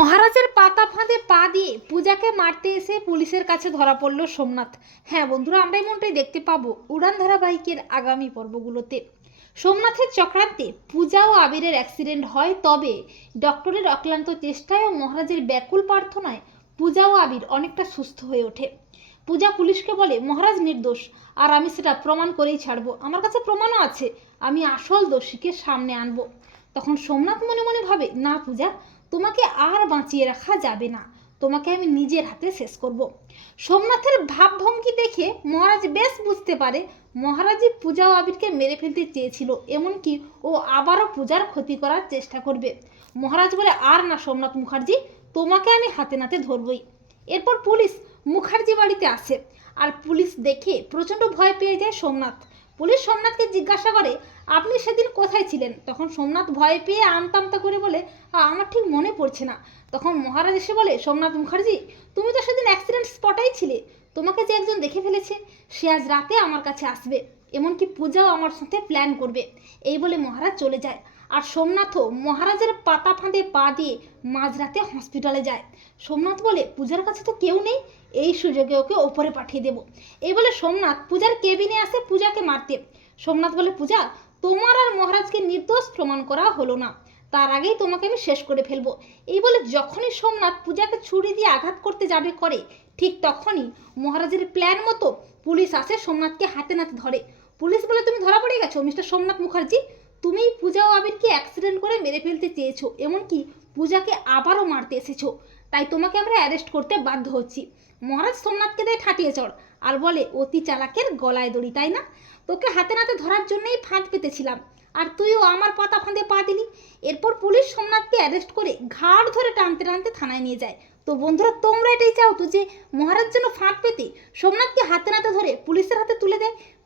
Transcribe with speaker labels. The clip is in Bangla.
Speaker 1: মহারাজের পাতা ফাঁদে পা দিয়ে পূজাকে মারতে এসে পুলিশের কাছে ধরা পড়ল সোমনাথ। হ্যাঁ বন্ধুরা, আমরা এমনটাই দেখতে পাবো উড়ান ধারাবাহিকের আগামী পর্বগুলোতে। সোমনাথের চক্রান্তে পূজা ও আবিরের অ্যাক্সিডেন্ট হয়, তবে ডক্টরের অক্লান্ত চেষ্টায় ও মহারাজের ব্যাকুল প্রার্থনায় পূজা ও আবির অনেকটা সুস্থ হয়ে ওঠে। পূজা পুলিশকে বলে, মহারাজ নির্দোষ, আর আমি সেটা প্রমাণ করেই ছাড়বো। আমার কাছে প্রমাণও আছে, আমি আসল দোষীকে সামনে আনব। তখন সোমনাথ মনে মনে ভাবে, না পূজা তোমাকে আর বাঁচিয়ে রাখা যাবে না। তোমাকে আমি নিজের হাতে শেষ করব। সোমনাথের ভাবভঙ্গি দেখে মহারাজ বেশ বুঝতে পারে, মহারাজই পূজা ও আবিরকে মেরে ফেলতে চেয়েছিল, এমনকি ও আবারও পূজার ক্ষতি করার চেষ্টা করবে। মহারাজ বলে, আর না, সোমনাথ মুখার্জি, তোমাকে আমি হাতে নাতে ধরবই। এরপর পুলিশ মুখার্জি বাড়িতে আসে। আর পুলিশ দেখে প্রচণ্ড ভয় পেয়ে যায় সোমনাথ। পুলিশ সোমনাথকে জিজ্ঞাসা করে, আপনি সেদিন কোথায় ছিলেন? তখন সোমনাথ ভয় পেয়ে আমতা আমতা করে বলে আমার ঠিক মনে পড়ছে না। তখন মহারাজ এসে বলে, সোমনাথ মুখার্জি, তুমি তো সেদিন অ্যাক্সিডেন্ট স্পটেই ছিলে। তোমাকে যে একজন দেখে ফেলেছে, সে আজ রাতে আমার কাছে আসবে। এমনকি পূজাও আমার সাথে প্ল্যান করবে। এই বলে মহারাজ চলে যায়। আর সোমনাথও মহারাজের পাতা ফাঁদে পা দিয়ে মাঝরাতে হসপিটালে যায়। সোমনাথ বলে, পূজার কাছে তো কেউ নেই, এই সুযোগে ওকে ওপরে পাঠিয়ে দেব। এই বলে সোমনাথ পূজার কেবিনে আসে পূজাকে মারতে। সোমনাথ বলে, পূজা, তোমার আর মহারাজকে নির্দোষ প্রমাণ করা হলো না। তার আগেই তোমাকে আমি শেষ করে ফেলব। এই বলে যখনই সোমনাথ পূজাকে ছুরি দিয়ে আঘাত করতে যাবে করে, ঠিক তখনই মহারাজের প্ল্যান মতো পুলিশ আসে সোমনাথকে হাতে নাতে ধরে। পুলিশ বলে তুমি ধরা পড়ে গেছো, মিস্টার সোমনাথ মুখার্জি? তুমি পূজা ও আবিরকে অ্যাক্সিডেন্ট করে মেরে ফেলতে চেয়েছো, এমনকি পূজাকে আবারও মারতে এসেছ। তাই তোমাকে আমরা অ্যারেস্ট করতে বাধ্য হচ্ছি। মহারাজ সোমনাথকে দেয় ঠাটিয়ে চড়, আর বলে, অতি চালাকের গলায় দড়ি, তাই না? তোকে হাতে নাতে ধরার জন্যই ফাঁদ পেতেছিলাম, আর তুইও আমার পাতা ফাঁদে পা দিলি। এরপর পুলিশ সোমনাথকে অ্যারেস্ট করে ঘাড় ধরে টানতে টানতে থানায় নিয়ে যায়। তো বন্ধুরা, তোমরা এটাই চাও তো যে মহারাজ যেন ফাঁদ পেতে সোমনাথকে হাতে নাতে ধরে পুলিশের হাতে তুলে দেয়?